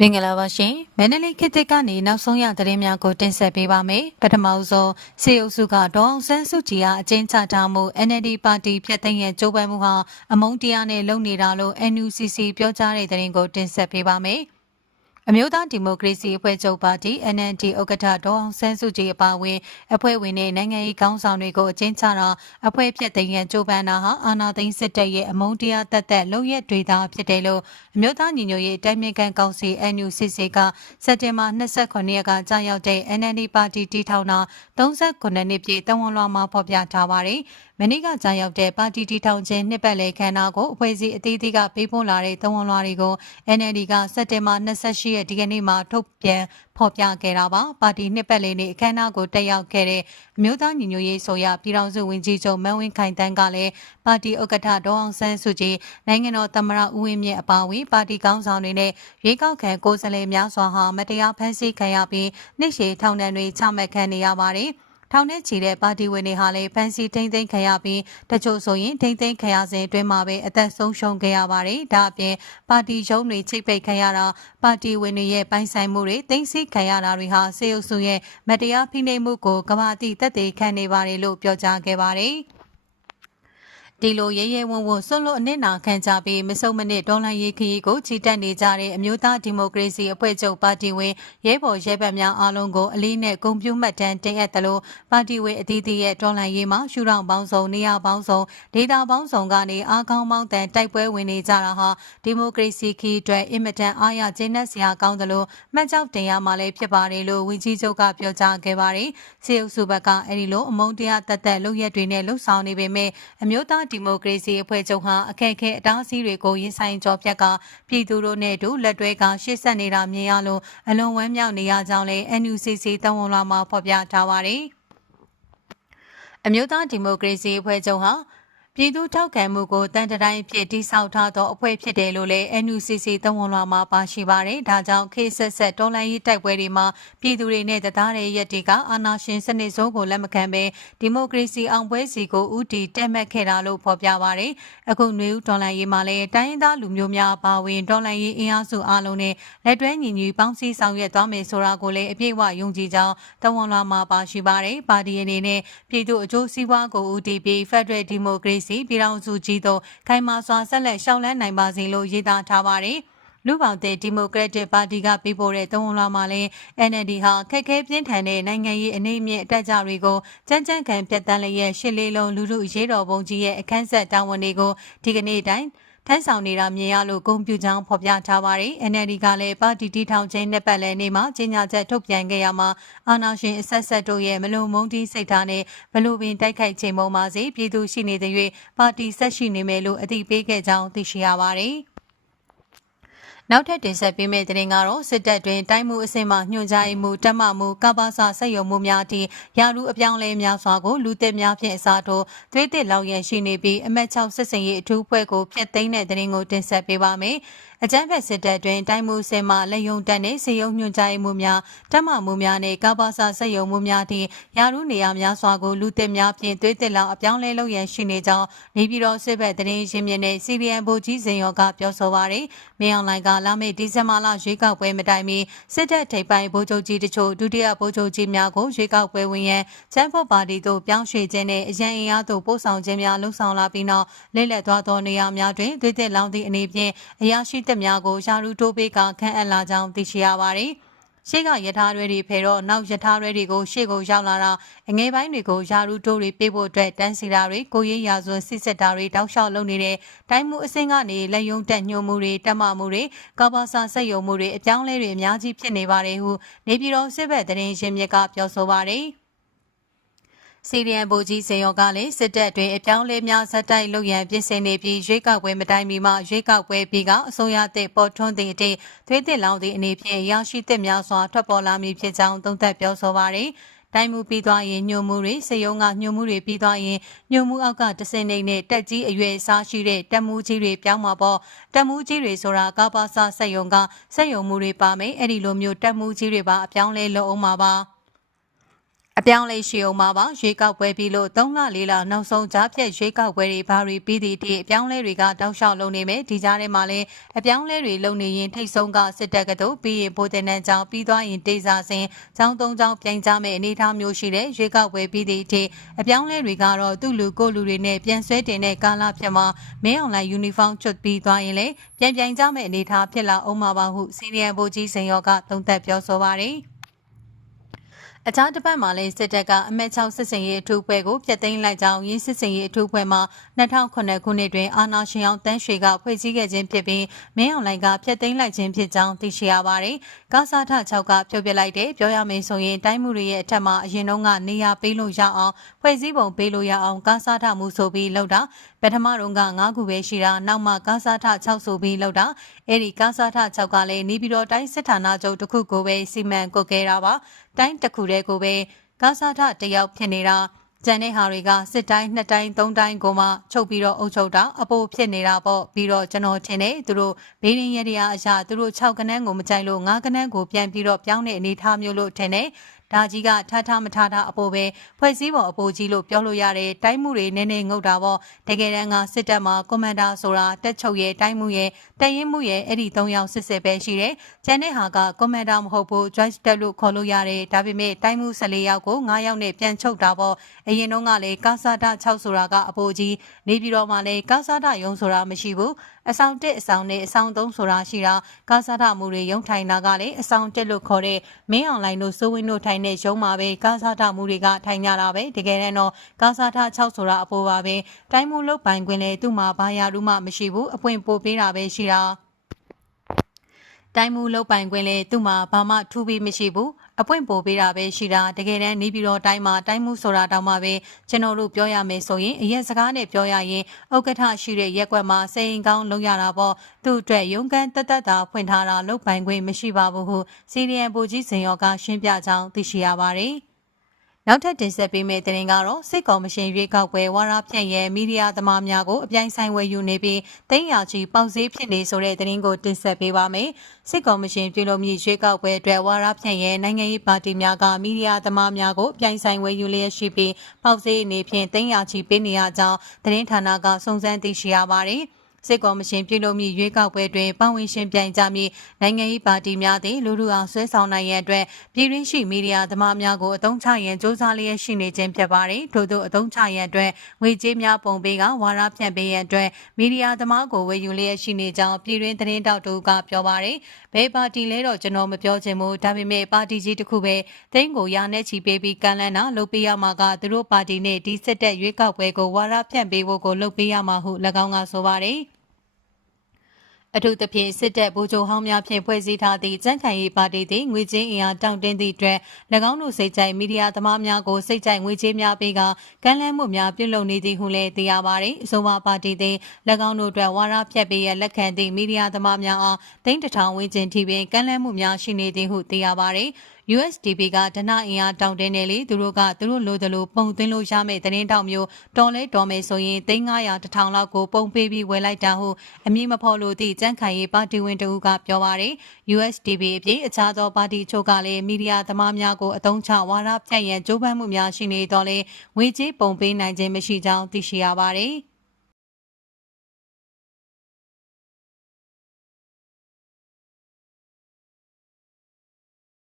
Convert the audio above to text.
မင်္ဂလာပါရှင်မန္တလေးခေတ်သစ်ကနေနောက်ဆုံးရသတင်းများကိုတင်ဆက်ပေးပါမယ်ပထမဆုံးစေအုပ်စုကဒေါအောင်ဆန်းစုကြည်အားအကျဉ်းချထားမှု NLD ပါတီဖျက်သိမ်းရဲ့ကြိုးပမ်းမှုဟာအမုန်းတရားနဲ့လုပ်နေတာလို့ NUCC ပြောကြားတဲ့သတင်းကိုတင်ဆက်ပေးပါမယ် အမျိုးသားဒီမိုကရေစီအဖွဲ့ချုပ်ပါတီ NLD ဥက္ကဋ္ဌဒေါအောင်ဆန်းစုကြည်အပါအဝင်အဖွဲ့ဝင်တွေနိုင်ငံရေးခေါင်းဆောင်တွေကိုအကျဉ်းချတာအဖွဲ့ဖြတ်သိမ်းရန်ကြိုးပမ်းတာဟာအာဏာသိမ်းစစ်တပ်ရဲ့အမုန်းတရားတက်သက်လုပ်ရက်တွေသာဖြစ်တယ်လို့အမျိုးသားညီညွတ်ရေးတိုင်ပင်ခံကောင်စီ NUCC ကစက်တင်ဘာ29ရက်ကကြာရောက်တဲ့ NLD ပါတီတီထောင်တာ39နှစ်ပြည့်တဝန်လွှာမှာဖော်ပြထားပါတယ်။မနေ့ကကြာရောက်တဲ့ပါတီတီထောင်ခြင်းနှစ်ပတ်လည်ခမ်းနားကိုအဖွဲ့အစည်းအသီးသီးကပေးပို့လာတဲ့တဝန်လွှာတွေကို NLD ကစက်တင်ဘာ28ရက်ဒီကနေ့မှာထုတ်ပြန်ဖော်ပြခဲ့တာပါပါတီနှစ်ပတ်လည်နေ့အခမ်းအနားကိုတက်ရောက်ခဲ့တဲ့အမျိုးသားညီညွတ်ရေးဆိုရပြည်ထောင်စုဝန်ကြီးချုပ်မန်းဝင်းခိုင်တန်းကလည်းပါတီဥက္ကဋ္ဌဒေါအောင်ဆန်းစုကြည်နိုင်ငံတော်သမ္မတဦးဝင်းမြင့်အပါအဝင်ပါတီကောင်းဆောင်တွေနဲ့ရွေးကောက်ခံကိုယ်စားလှယ်များစွာဟာမတရားဖမ်းဆီးခံရပြီးနှိရှေထောင်ဒဏ်တွေချမှတ်ခံနေရပါတယ်။ ထောင်ထဲချီတဲ့ပါတီဝင်တွေဟာလည်းဖမ်းဆီးထိန်းသိမ်းခံရပြီးတချို့ဆိုရင်ထိန်းသိမ်းခံရစဉ်အတွင်းမှာပဲအသက်ဆုံးရှုံးခဲ့ရပါတယ်။ဒါအပြင်ပါတီရုံးတွေချိတ်ပိတ်ခံရတာပါတီဝင်တွေရဲ့ပိုင်ဆိုင်မှုတွေသိမ်းဆည်းခံရတာတွေဟာစေအုပ်စုရဲ့မတရားဖိနှိပ်မှုကိုကမ္ဘာတိတက်သေးခံနေပါတယ်လို့ပြောကြားခဲ့ပါတယ်။ ဒီလိုရဲရဲဝံ့ဝံ့ဆွလွတ်အနစ်နာခံကြပြီးမစုံမနစ်ဒေါ်လာရေးခရီးကိုချီတက်နေကြတဲ့အမျိုးသားဒီမိုကရေစီအဖွဲ့ချုပ်ပါတီဝင်ရဲဘော်ရဲဘက်များအားလုံးကိုအလေးနဲ့ဂုဏ်ပြုမှတ်တမ်းတင်အပ်သလိုပါတီဝင်အသီးသီးရဲ့ဒေါ်လာရေးမှာရှုထောင့်ပေါင်းစုံနေရာပေါင်းစုံဒေတာပေါင်းစုံကနေအားကောင်းပေါင်းတန်တိုက်ပွဲဝင်နေကြတာဟာဒီမိုကရေစီခီးအတွက်အင်မတန်အားရကျေနပ်စရာကောင်းသလိုမှတ်ကြောက်တင်ရမှာလည်းဖြစ်ပါတယ်လို့ဝန်ကြီးချုပ်ကပြောကြားခဲ့ပါတယ်။စေအုပ်စုဘက်ကအဲဒီလိုအမုန်းတရားတက်တက်လုပ်ရက်တွေနဲ့လှုပ်ဆောင်နေပေမဲ့အမျိုးသားဒီမိုကရေစီအဖွဲ့ချုပ်ဟာအခက်အခဲအတားအဆီးတွေကိုရင်ဆိုင်ကြောပြက်ကပြည်သူတို့နဲ့အတူလက်တွဲကရှေ့ဆက်နေတာမြင်ရလို့အလွန်ဝမ်းမြောက်နေရကြောင်းလည်း NUCC တဝန်လာမှာဖော်ပြထားပါတယ်။အမျိုးသားဒီမိုကရေစီအဖွဲ့ချုပ်ဟာ ပြည်သူထောက်ခံမှုကိုတန်တတိုင်းဖြစ်တိဆောက်ထားသောအဖွဲ့ဖြစ်တယ်လို့လည်း NUCC တဝန်လွှာမှာပါရှိပါတယ်။ဒါကြောင့်ခေဆက်ဆက်တော်လှန်ရေးတိုက်ပွဲတွေမှာပြည်သူတွေနဲ့တသားတဲ့ရက်တွေကအာဏာရှင်စနစ်စိုးကိုလက်မခံဘဲဒီမိုကရေစီအောင်ပွဲစီကိုဥတီတက်မှတ်ခဲ့တာလို့ဖော်ပြပါတယ်။အခုຫນွေဦးတော်လှန်ရေးမှာလည်းတိုင်းရင်းသားလူမျိုးများပါဝင်တော်လှန်ရေးအင်အားစုအလုံးနဲ့လက်တွဲညီညီပေါင်းစည်းဆောင်ရွက်သွားမယ်ဆိုတာကိုလည်းအပြည့်အဝယုံကြည်ကြောင်းတဝန်လွှာမှာပါရှိပါတယ်။ပါတီအနေနဲ့ပြည်သူအကျိုးစီးပွားကိုဥတီပြီး Federal Democracy စီပြည်ထောင်စုကြီးသို့ခိုင်မာစွာဆက်လက်ရှောင်လန်းနိုင်ပါစေလို့ရေးသားထားပါတယ်။လူပောင်တဲ့ဒီမိုကရက်တစ်ပါတီကပေးပို့တဲ့သုံးဝန်လွှာမှာလည်း NLD ဟာခက်ခဲပြင်းထန်တဲ့နိုင်ငံရေးအနေအမြင့်အတက်ကြတွေကိုကြမ်းကြမ်းခံပြတ်တန်းလျက်ရှစ်လေးလုံးလူလူရေးတော်ပုံကြီးရဲ့အခန်းဆက်တာဝန်တွေကိုဒီကနေ့တိုင်း ထမ်းဆောင်နေတာမြင်ရလို့ဂုံပြူချောင်းဖော်ပြထားပါတယ်။ NLD ကလည်းပါတီတီထောင်ချင်းနှစ်ပတ်လည်နေ့မှာကြီးညာချက်ထုတ်ပြန်ခဲ့ရမှာအာဏာရှင်အဆက်ဆက်တို့ရဲ့မလုံမုန်းတီးစိတ်ဓာတ်နဲ့ဘလို့ပင်တိုက်ခိုက်ချိန်ပုံပါစေပြည်သူရှိနေတဲ့၍ပါတီဆက်ရှိနေမယ်လို့အသိပေးခဲ့ကြောင်းသိရှိရပါတယ်။ နောက်ထပ်တင်ဆက်ပေးမယ့်သတင်းကတော့စစ်တပ်တွင်တိုင်းမှုအဆင့်မှညွှန်ကြားမှုတက်မှမှုကပ္ပစာဆက်ယုံမှုများအထိရာထူးအပြောင်းလဲများစွာကိုလူသစ်များဖြင့်အစားထိုးသွေးသစ်လောက်ရန်ရှိနေပြီးအမတ်6စစ်စင်ရေးအထူးဖွဲ့ကိုဖျက်သိမ်းတဲ့သတင်းကိုတင်ဆက်ပေးပါမယ်။ အကြမ်းဖက်စစ်တပ်တွင်တိုင်းမှုစင်မှလက်ယုံတက်နှင့်စေယုံညွှန်ကြားမှုများတက်မှမှုများနှင့်ကာဘာစာစက်ယုံမှုများသည့်ရာထူးနေရာများစွာကိုလူသစ်များဖြင့်သွေးတစ်လောင်အပြောင်းလဲလုပ်ရန်ရှိနေကြောင်းနေပြည်တော်စစ်ဘက်တရင်ရင်းမြစ်နှင့်စီရီယန်ဗိုလ်ကြီးစင်ရောကပြောဆိုပါရယ်မင်းအောင်လှိုင်ကလာမယ့်ဒီဇင်ဘာလရွေးကောက်ပွဲမတိုင်မီစစ်တပ်ထိပ်ပိုင်းဗိုလ်ချုပ်ကြီးတချို့ဒုတိယဗိုလ်ချုပ်ကြီးများကိုရွေးကောက်ပွဲဝင်ရန်ချမ်ဖို့ပါတီသို့ပြောင်းရွှေ့ခြင်းနှင့်အရန်အင်အားသို့ပို့ဆောင်ခြင်းများလှုံ့ဆော်လာပြီးနောက်လက်လက်သွားသောနေရာများတွင်သွေးတစ်လောင်သည့်အနေဖြင့်အရာရှိသက်များကိုရာထူးတိုးပေးကခန့်အပ်လာကြောင်းသိရှိရပါတယ်။ရှေ့ကယထာရွဲတွေဖယ်တော့နောက်ယထာရွဲတွေကိုရှေ့ကိုရောက်လာတာအငယ်ပိုင်းတွေကိုယာရုတိုးတွေပေးဖို့အတွက်တန်းစီတာတွေကိုရေးရာစွန်းစစ်စစ်တာတွေတောက်လျှောက်လုပ်နေတဲ့တိုင်းမှုအဆင့်ကနေလက်ယုံတက်ညှို့မှုတွေတက်မှမှုတွေကာဘာစာဆက်ယုံမှုတွေအပြောင်းလဲတွေအများကြီးဖြစ်နေပါတယ်ဟုနေပြည်တော်စစ်ဘက်တရင်ရှင်မြစ်ကပြောဆိုပါတယ်။ စီရီယန်ဗိုလ်ကြီးစေရောကလည်းစစ်တပ်အတွင်းအပြောင်းလဲများဇက်တိုက်လုပ်ရန်ပြင်ဆင်နေပြီးရွေးကောက်ပွဲမတိုင်မီမှရွေးကောက်ပွဲပြီးကအစိုးရသစ်ပေါ်ထွန်းသည့်အထိသွေးသစ်လောင်သည့်အနေဖြင့်ရရှိသစ်များစွာထွက်ပေါ်လာမည်ဖြစ်ကြောင်းသုံးသပ်ပြောဆိုပါရယ်တိုင်းမှုပြီးသွားရင်ညှို့မှုတွေစေယုံကညှို့မှုတွေပြီးသွားရင်ညှို့မှုအောက်ကတစင်နေနဲ့တက်ကြီးအရွယ်စားရှိတဲ့တက်မှုကြီးတွေပြောင်းမှာပေါ့တက်မှုကြီးတွေဆိုတာကပါစာစက်ယုံကစက်ယုံမှုတွေပါမယ်အဲ့ဒီလိုမျိုးတက်မှုကြီးတွေပါအပြောင်းလဲလုပ်အောင်မှာပါ အပြောင်းလဲရှိအောင်မှာပါရွေးကောက်ပွဲပြီးလို့3လ4လနောက်ဆုံးကြားဖြတ်ရွေးကောက်ပွဲတွေဘာတွေပြီးသည့်အထိအပြောင်းလဲတွေကတောက်လျှောက်လုပ်နေမယ်ဒီကြားထဲမှာလည်းအပြောင်းလဲတွေလုပ်နေရင်ထိတ်ဆုံးကစစ်တပ်ကတို့ပြီးရင်ဗိုလ်တင်တဲ့ကြောင်းပြီးသွားရင်တေစာစင်ကျောင်းသုံးကျောင်းပြိုင်ကြမဲ့အနေအထားမျိုးရှိတဲ့ရွေးကောက်ပွဲပြီးသည့်အထိအပြောင်းလဲတွေကတော့သူ့လူကိုလူတွေနဲ့ပြန်ဆွဲတင်တဲ့ကာလဖြစ်မှာမင်းအွန်လိုင်းယူနီဖောင်းချွတ်ပြီးသွားရင်လည်းပြန်ပြိုင်ကြမဲ့အနေအထားဖြစ်လာအောင်မှာပါဟုစီနီယံဗိုလ်ကြီးစင်ရောကသုံးသပ်ပြောဆိုပါတယ် အခြားတစ်ပတ်မှာလည်းစစ်တပ်ကအမက်6စစ်စင်ရေးအထူးပွဲကိုဖျက်သိမ်းလိုက်ကြောင်းရင်းစစ်စင်ရေးအထူးပွဲမှာ2009ခုနှစ်တွင်အာနာရှင်အောင်တန်းရွှေကဖွဲ့စည်းခဲ့ခြင်းဖြစ်ပြီးမင်းအောင်လိုင်ကဖျက်သိမ်းလိုက်ခြင်းဖြစ်ကြောင်းသိရှိရပါတယ်။ကာစာထ6ကပြုတ်ပြလိုက်တဲ့ပြောရမယ်ဆိုရင်တိုင်းမှုတွေရဲ့အထက်မှာအရင်တုန်းကနေရာပေးလို့ရအောင်ဖွဲ့စည်းပုံပေးလို့ရအောင်ကာစာထမှုဆိုပြီးလောက်တာ ပထမတုန်းက9ခုပဲရှိတာနောက်မှကာစာထ6ဆိုပြီးလောက်တာအဲ့ဒီကာစာထ6ကလည်းနေပြည်တော်တိုင်းစစ်ဌာနချုပ်တစ်ခုကိုပဲစီမံကုတ်ခဲ့တာပါတိုင်းတစ်ခုတည်းကိုပဲကာစာထတယောက်ဖြစ်နေတာကျန်တဲ့ဟာတွေကစစ်တိုင်းနှစ်တိုင်းသုံးတိုင်းကိုမှချုပ်ပြီးတော့အုပ်ချုပ်တာအပိုဖြစ်နေတာပေါ့ပြီးတော့ကျွန်တော်ထင်တယ်သူတို့ဘေးရင်းရတရားအရာသူတို့6ကနန်းကိုမကြိုက်လို့9ကနန်းကိုပြန်ပြီးတော့ပြောင်းတဲ့အနေအထားမျိုးလို့ထင်တယ်ဒါကြီးကထားထားမထားထားအပိုပဲဖွဲ့စည်းပုံအပိုကြီးလို့ပြောလို့ရတယ်တိုင်းမှုတွေနည်းနည်းငုတ်တာပေါ့တကယ်တမ်းကစစ်တပ်မှာကွန်မန်ဒါဆိုတာတက်ချုပ်ရဲ့တိုင်းမှုရဲ့တရင်မှုရဲ့အဲ့ဒီ၃ယောက်စစ်စစ်ပဲရှိတယ်ကျန်တဲ့ဟာကကွန်မန်ဒါမဟုတ်ဘူး joint တက်လို့ခေါ်လို့ရတယ်ဒါပေမဲ့တိုင်းမှု14ယောက်ကို9ယောက်နဲ့ပြန်ချုပ်တာပေါ့အရင်တော့ကလည်းကာစာဒ6ဆိုတာကအပိုကြီးနေပြည်တော်မှာလည်းကာစာဒရုံဆိုတာမရှိဘူး အဆောင်1အဆောင်နဲ့အဆောင်3ဆိုတာရှိတာကာစာဒမှုတွေရုံထိုင်တာကလည်းအဆောင်1လို့ခေါ်တဲ့မင်းအွန်လိုင်းတို့စိုးဝင်းတို့ထိုင်တဲ့ရုံမှာပဲကာစာဒမှုတွေကထိုင်ကြတာပဲတကယ်တမ်းတော့ကာစာဒ6ဆိုတာအပိုပါပဲတိုင်းမှုလုတ်ပိုင်ခွင့်လည်းသူ့မှာဘာယာရူးမှမရှိဘူးအပွင့်ပို့ပေးတာပဲရှိတာတိုင်းမှုလုတ်ပိုင်ခွင့်လည်းသူ့မှာဘာမှထူးပြီးမရှိဘူး အပွင့်ပို့ပေးတာပဲရှိတာတကယ်တမ်းနေပြည်တော်တိုင်းမှာတိုင်းမှုဆိုတာတောင်မှပဲကျွန်တော်တို့ပြောရမယ်ဆိုရင်အရက်စကားနဲ့ပြောရရင်ဥက္ကဋ္ဌရှိတဲ့ရက်ကွက်မှာစိန်ကောင်းလုံးရတာပေါ့သူ့အတွက်ရုံးကန်တသက်တာဖွင့်ထားတာလုတ်ပိုင်ခွင့်မရှိပါဘူးဟုစီရီယံဘူကြီးစင်ရောကရှင်းပြကြောင်းသိရှိရပါတယ် နောက်ထပ်တင်ဆက်ပေးမယ့်သတင်းကတော့စစ်ကော်မရှင်ရွေးကောက်ပွဲဝါရဖြန့်ရဲ့မီဒီယာသမားများကိုအပြိုင်ဆိုင်ဝယ်ယူနေပြီးတင်းရာချီပေါက်ဈေးဖြစ်နေဆိုတဲ့သတင်းကိုတင်ဆက်ပေးပါမယ်။စစ်ကော်မရှင်ပြုလုပ်မည့်ရွေးကောက်ပွဲအတွက်ဝါရဖြန့်ရဲ့နိုင်ငံရေးပါတီများကမီဒီယာသမားများကိုအပြိုင်ဆိုင်ဝယ်ယူလျက်ရှိပြီးပေါက်ဈေးအနေဖြင့်တင်းရာချီပေးနေရကြောင်းသတင်းဌာနကစုံစမ်းသိရှိရပါတယ်။ စစ်ကော်မရှင်ပြုလုပ်မည့်ရွေးကောက်ပွဲတွင်ပါဝင်ရှင်ပြိုင်ကြမည့်နိုင်ငံရေးပါတီများသည်လူလူအောင်ဆွဲဆောင်နိုင်ရန်အတွက်ပြည်တွင်းရှိမီဒီယာသမားများကိုအသုံးချရန်စ조사လျက်ရှိနေခြင်းဖြစ်ပါတယ်။ထို့သောအသုံးချရန်အတွက်ငွေကြေးများပုံပေးကဝါရဖြန့်ပေးရန်အတွက်မီဒီယာသမားကိုဝယ်ယူလျက်ရှိနေကြောင်းပြည်တွင်းသတင်းတောက်တို့ကပြောပါတယ်။ဘယ်ပါတီလဲတော့ကျွန်တော်မပြောချင်ဘူးဒါပေမဲ့ပါတီကြီးတစ်ခုပဲတင်းကိုရနဲ့ချီပေးပြီးကန်လန်းတာလုပ်ပေးရမှာကသူတို့ပါတီနဲ့ဒီစစ်တပ်ရွေးကောက်ပွဲကိုဝါရဖြန့်ပေးဖို့ကိုလုပ်ပေးရမှာဟု၎င်းကဆိုပါတယ်။ အထူးသဖြင့်စစ်တပ်ဗိုလ်ချုပ်ဟောင်းများဖြင့်ဖွဲ့စည်းထားသည့်ကြံ့ခိုင်ရေးပါတီသည်ငွေကြေးအင်အားတောင့်တင်းသည့်အတွက်၎င်းတို့စိတ်ကြိုက်မီဒီယာသမားများကိုစိတ်ကြိုက်ငွေကြေးများပေးကကမ်းလှမ်းမှုများပြုလုပ်နေသည်ဟုလည်းသိရပါသည်အဆိုပါပါတီသည်၎င်းတို့အတွက်ဝါရဖြတ်ပေးရလက်ခံသည့်မီဒီယာသမားများအားသိန်းတထောင်ဝန်းကျင်ထိပင်ကမ်းလှမ်းမှုများရှိနေသည်ဟုသိရပါသည် USDP ကဒနာအင်အားတောင်းတင်းနေလေသူတို့ကသူတို့လိုသလိုပုံသွင်းလို့ရမယ့်သတင်းတောက်မျိုးတော်လဲတော်မယ်ဆိုရင်3900တထောင်လောက်ကိုပုံပေးပြီးဝယ်လိုက်တာဟုအမည်မဖော်လို့သည့်ကြန့်ခိုင်ရေးပါတီဝင်တဦးကပြောပါတယ် USDP အပြင်အခြားသောပါတီချို့ကလည်းမီဒီယာသမားများကိုအသုံးချဝါဒဖြန့်ရန်ကြိုးပမ်းမှုများရှိနေတော့လေငွေကြေးပုံပေးနိုင်ခြင်းမရှိကြောင်းသိရှိရပါတယ်။